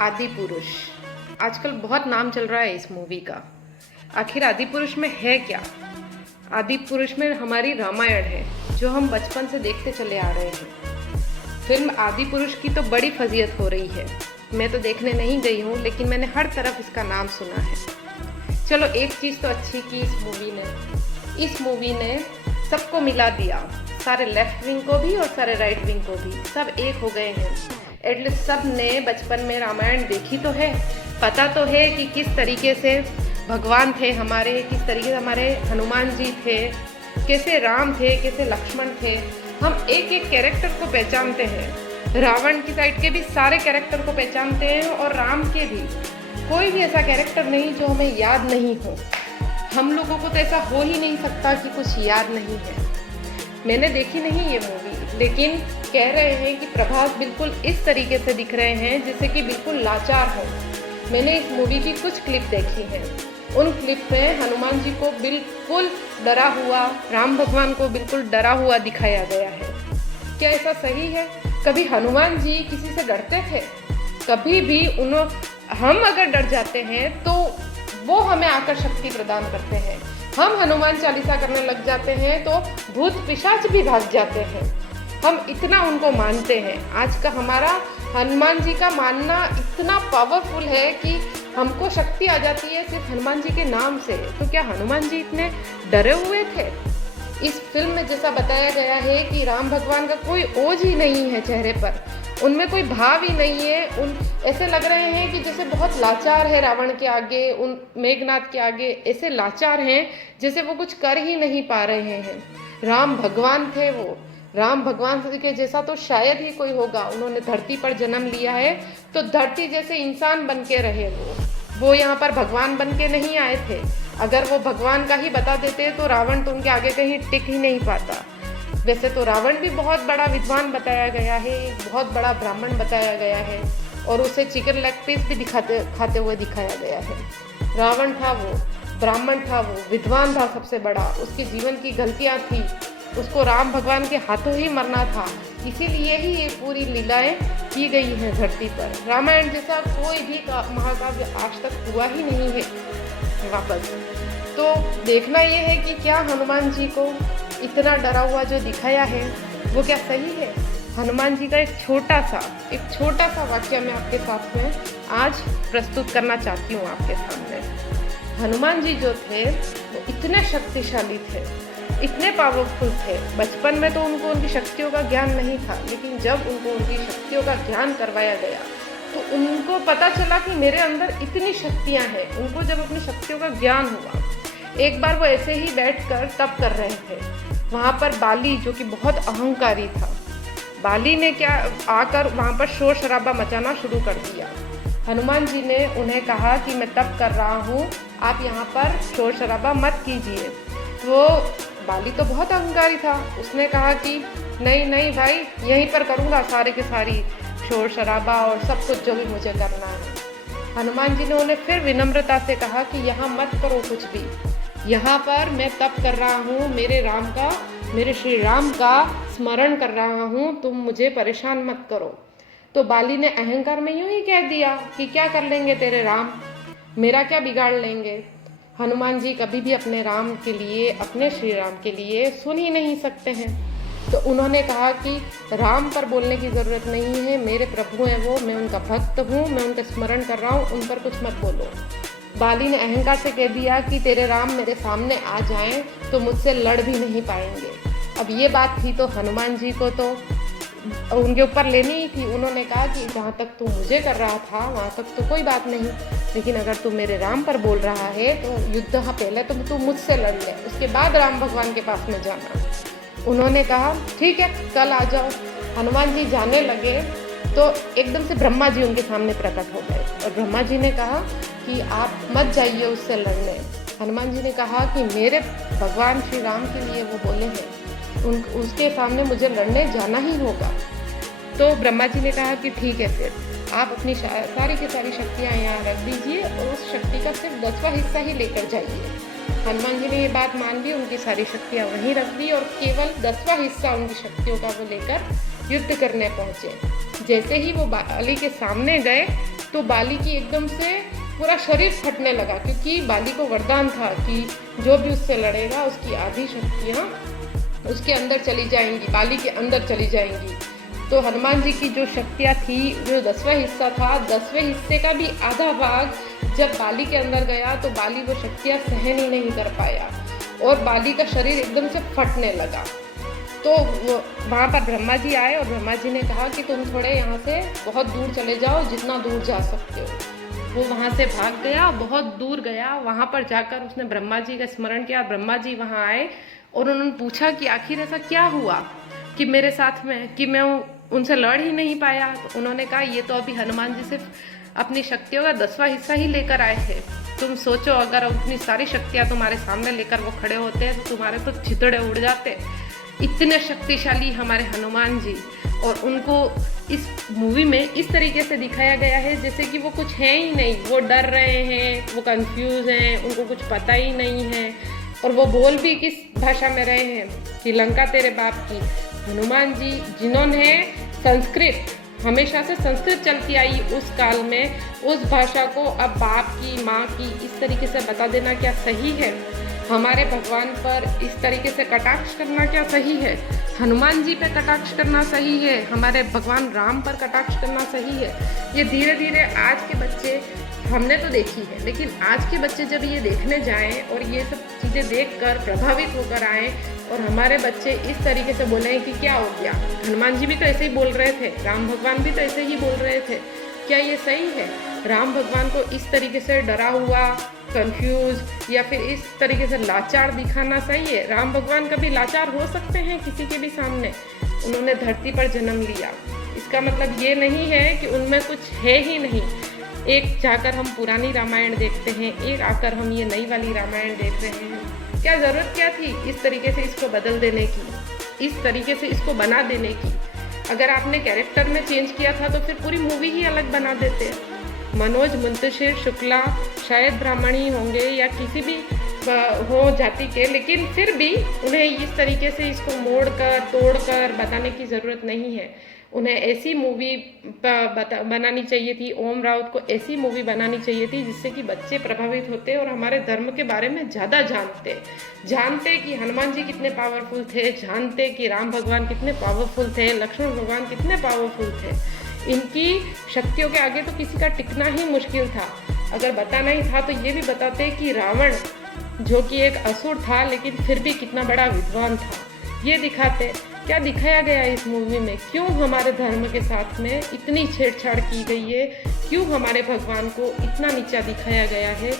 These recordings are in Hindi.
आदि पुरुष। आजकल बहुत नाम चल रहा है इस मूवी का। आखिर आदि पुरुष में है क्या? आदि पुरुष में हमारी रामायण है, जो हम बचपन से देखते चले आ रहे हैं। फिल्म आदि पुरुष की तो बड़ी फजीयत हो रही है। मैं तो देखने नहीं गई हूँ, लेकिन मैंने हर तरफ इसका नाम सुना है। चलो, एक चीज़ तो अच्छी की इस मूवी ने सबको मिला दिया। सारे लेफ्ट विंग को भी और सारे राइट विंग को भी, सब एक हो गए हैं। एटलीस्ट सब ने बचपन में रामायण देखी तो है, पता तो है कि किस तरीके से भगवान थे हमारे, किस तरीके से हमारे हनुमान जी थे, कैसे राम थे, कैसे लक्ष्मण थे। हम एक एक कैरेक्टर को पहचानते हैं। रावण की साइड के भी सारे कैरेक्टर को पहचानते हैं और राम के भी। कोई भी ऐसा कैरेक्टर नहीं जो हमें याद नहीं हो। हम लोगों को तो ऐसा हो ही नहीं सकता कि कुछ याद नहीं है। मैंने देखी नहीं ये मूवी, लेकिन कह रहे हैं कि प्रभास बिल्कुल इस तरीके से दिख रहे हैं जैसे कि बिल्कुल लाचार हो। मैंने इस मूवी की कुछ क्लिप देखी हैं। उन क्लिप में हनुमान जी को बिल्कुल डरा हुआ, राम भगवान को बिल्कुल डरा हुआ दिखाया गया है। क्या ऐसा सही है? कभी हनुमान जी किसी से डरते थे? कभी भी हम अगर डर जाते हैं तो वो हमें आकर शक्ति प्रदान करते हैं। हम हनुमान चालीसा करने लग जाते हैं तो भूत पिशाच भी भाग जाते हैं। हम इतना उनको मानते हैं। आज का हमारा हनुमान जी का मानना इतना पावरफुल है कि हमको शक्ति आ जाती है सिर्फ हनुमान जी के नाम से। तो क्या हनुमान जी इतने डरे हुए थे? इस फिल्म में जैसा बताया गया है कि राम भगवान का कोई ओज ही नहीं है चेहरे पर, उनमें कोई भाव ही नहीं है। ऐसे लग रहे हैं कि जैसे बहुत लाचार है रावण के आगे, उन मेघनाथ के आगे ऐसे लाचार हैं जैसे वो कुछ कर ही नहीं पा रहे हैं। राम भगवान थे वो। राम भगवान के जैसा तो शायद ही कोई होगा। उन्होंने धरती पर जन्म लिया है तो धरती जैसे इंसान बन के रहे वो यहाँ पर भगवान बन के नहीं आए थे। अगर वो भगवान का ही बता देते तो रावण तो उनके आगे कहीं टिक ही नहीं पाता। वैसे तो रावण भी बहुत बड़ा विद्वान बताया गया है, बहुत बड़ा ब्राह्मण बताया गया है, और उसे चिकन लेग पीस भी खाते हुए दिखाया गया है। रावण था वो, ब्राह्मण था वो, विद्वान था सबसे बड़ा। उसके जीवन की गलतियाँ थी, उसको राम भगवान के हाथों ही मरना था। इसीलिए ही ये पूरी लीलाएं की गई हैं धरती पर। रामायण जैसा कोई भी महाकाव्य आज तक हुआ ही नहीं है वापस। तो देखना ये है कि क्या हनुमान जी को इतना डरा हुआ जो दिखाया है वो क्या सही है? हनुमान जी का एक छोटा सा वाक्य मैं आपके साथ में आज प्रस्तुत करना चाहती हूँ आपके सामने। हनुमान जी जो थे वो इतने शक्तिशाली थे, इतने पावरफुल थे। बचपन में तो उनको उनकी शक्तियों का ज्ञान नहीं था, लेकिन जब उनको उनकी शक्तियों का ज्ञान करवाया गया तो उनको पता चला कि मेरे अंदर इतनी शक्तियाँ हैं। उनको जब अपनी शक्तियों का ज्ञान हुआ, एक बार वो ऐसे ही बैठकर तप कर रहे थे। वहाँ पर बाली, जो कि बहुत अहंकारी था, बाली ने क्या आकर वहाँ पर शोर शराबा मचाना शुरू कर दिया। हनुमान जी ने उन्हें कहा कि मैं तप कर रहा हूँ, आप यहाँ पर शोर शराबा मत कीजिए। वो बाली तो बहुत अहंकारी था, उसने कहा कि नहीं भाई, यहीं पर करूँगा सारे के सारी शोर शराबा और सब कुछ जो भी मुझे करना है। हनुमान जी ने उन्हें फिर विनम्रता से कहा कि यहाँ मत करो कुछ भी, यहाँ पर मैं तप कर रहा हूँ, मेरे श्री राम का स्मरण कर रहा हूँ, तुम मुझे परेशान मत करो। तो बाली ने अहंकार में यूं ही कह दिया कि क्या कर लेंगे तेरे राम, मेरा क्या बिगाड़ लेंगे। हनुमान जी कभी भी अपने राम के लिए, अपने श्री राम के लिए सुन ही नहीं सकते हैं। तो उन्होंने कहा कि राम पर बोलने की ज़रूरत नहीं है, मेरे प्रभु हैं वो, मैं उनका भक्त हूँ, मैं उनका स्मरण कर रहा हूँ, उन पर कुछ मत बोलो। बाली ने अहंकार से कह दिया कि तेरे राम मेरे सामने आ जाएं तो मुझसे लड़ भी नहीं पाएंगे। अब ये बात थी तो हनुमान जी को तो उनके ऊपर लेनी ही थी। उन्होंने कहा कि जहाँ तक तू मुझे कर रहा था वहाँ तक तो कोई बात नहीं, लेकिन अगर तू मेरे राम पर बोल रहा है तो युद्ध पहले तो तू मुझसे लड़ ले, उसके बाद राम भगवान के पास में जाना। उन्होंने कहा ठीक है, कल आ जाओ। हनुमान जी जाने लगे तो एकदम से ब्रह्मा जी उनके सामने प्रकट हो गए, और ब्रह्मा जी ने कहा कि आप मत जाइए उससे लड़ने। हनुमान जी ने कहा कि मेरे भगवान श्री राम के लिए वो बोले हैं, उसके सामने मुझे लड़ने जाना ही होगा। तो ब्रह्मा जी ने कहा कि ठीक है, फिर आप अपनी सारी की सारी शक्तियाँ यहाँ रख दीजिए और उस शक्ति का सिर्फ 10वां हिस्सा ही लेकर जाइए। हनुमान जी ने ये बात मान ली, उनकी सारी शक्तियाँ वहीं रख दी और केवल 10वां हिस्सा उनकी शक्तियों का वो लेकर युद्ध करने पहुँचे। जैसे ही वो बाली के सामने गए तो तो बाली की एकदम से पूरा शरीर फटने लगा, क्योंकि बाली को वरदान था कि जो भी उससे लड़ेगा उसकी आधी शक्तियाँ उसके अंदर चली जाएंगी, बाली के अंदर चली जाएंगी। तो हनुमान जी की जो शक्तियाँ थी, जो 10वां हिस्सा था, 10वें हिस्से का भी आधा भाग जब बाली के अंदर गया तो बाली वो शक्तियाँ सहन ही नहीं कर पाया और बाली का शरीर एकदम से फटने लगा। तो वहाँ पर ब्रह्मा जी आए और ब्रह्मा जी ने कहा कि तुम थोड़े यहाँ से बहुत दूर चले जाओ, जितना दूर जा सकते हो। वो वहाँ से भाग गया, बहुत दूर गया। वहाँ पर जाकर उसने ब्रह्मा जी का स्मरण किया। ब्रह्मा जी वहाँ आए और उन्होंने पूछा कि आखिर ऐसा क्या हुआ कि मेरे साथ में, कि मैं उनसे लड़ ही नहीं पाया। तो उन्होंने कहा ये तो अभी हनुमान जी सिर्फ अपनी शक्तियों का 10वां हिस्सा ही लेकर आए थे। तुम सोचो अगर अपनी सारी शक्तियाँ तुम्हारे सामने लेकर वो खड़े होते हैं तो तुम्हारे तो छितड़े उड़ जाते। इतने शक्तिशाली हमारे हनुमान जी, और उनको इस मूवी में इस तरीके से दिखाया गया है जैसे कि वो कुछ है ही नहीं, वो डर रहे हैं, वो कंफ्यूज हैं, उनको कुछ पता ही नहीं है। और वो बोल भी किस भाषा में रहे हैं कि लंका तेरे बाप की। हनुमान जी जिन्होंने संस्कृत, हमेशा से संस्कृत चलती आई उस काल में, उस भाषा को अब बाप की, माँ की इस तरीके से बता देना क्या सही है? हमारे भगवान पर इस तरीके से कटाक्ष करना क्या सही है? हनुमान जी पे कटाक्ष करना सही है? हमारे भगवान राम पर कटाक्ष करना सही है? ये धीरे धीरे आज के बच्चे, हमने तो देखी है, लेकिन आज के बच्चे जब ये देखने जाएं और ये सब चीज़ें देखकर प्रभावित होकर आएँ और हमारे बच्चे इस तरीके से बोलें कि क्या हो गया, हनुमान जी भी तो ऐसे ही बोल रहे थे, राम भगवान भी तो ऐसे ही बोल रहे थे, क्या ये सही है? राम भगवान को इस तरीके से डरा हुआ, कंफ्यूज या फिर इस तरीके से लाचार दिखाना सही है? राम भगवान कभी लाचार हो सकते हैं किसी के भी सामने? उन्होंने धरती पर जन्म लिया, इसका मतलब ये नहीं है कि उनमें कुछ है ही नहीं। एक जाकर हम पुरानी रामायण देखते हैं, एक आकर हम ये नई वाली रामायण देख रहे हैं। क्या ज़रूरत क्या थी इस तरीके से इसको बदल देने की, इस तरीके से इसको बना देने की? अगर आपने कैरेक्टर में चेंज किया था तो फिर पूरी मूवी ही अलग बना देते। मनोज मुंतशिर शुक्ला शायद ब्राह्मणी होंगे या किसी भी हो जाति के, लेकिन फिर भी उन्हें इस तरीके से इसको मोड़ कर तोड़ कर बताने की ज़रूरत नहीं है। उन्हें ऐसी मूवी बनानी चाहिए थी, ओम राउत को ऐसी मूवी बनानी चाहिए थी जिससे कि बच्चे प्रभावित होते और हमारे धर्म के बारे में ज़्यादा जानते कि हनुमान जी कितने पावरफुल थे, जानते कि राम भगवान कितने पावरफुल थे, लक्ष्मण भगवान कितने पावरफुल थे। इनकी शक्तियों के आगे तो किसी का टिकना ही मुश्किल था। अगर बताना ही था तो ये भी बताते कि रावण जो कि एक असुर था लेकिन फिर भी कितना बड़ा विद्वान था, ये दिखाते। क्या दिखाया गया है इस मूवी में? क्यों हमारे धर्म के साथ में इतनी छेड़छाड़ की गई है? क्यों हमारे भगवान को इतना नीचा दिखाया गया है?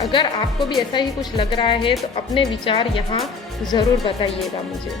अगर आपको भी ऐसा ही कुछ लग रहा है तो अपने विचार यहाँ ज़रूर बताइएगा मुझे।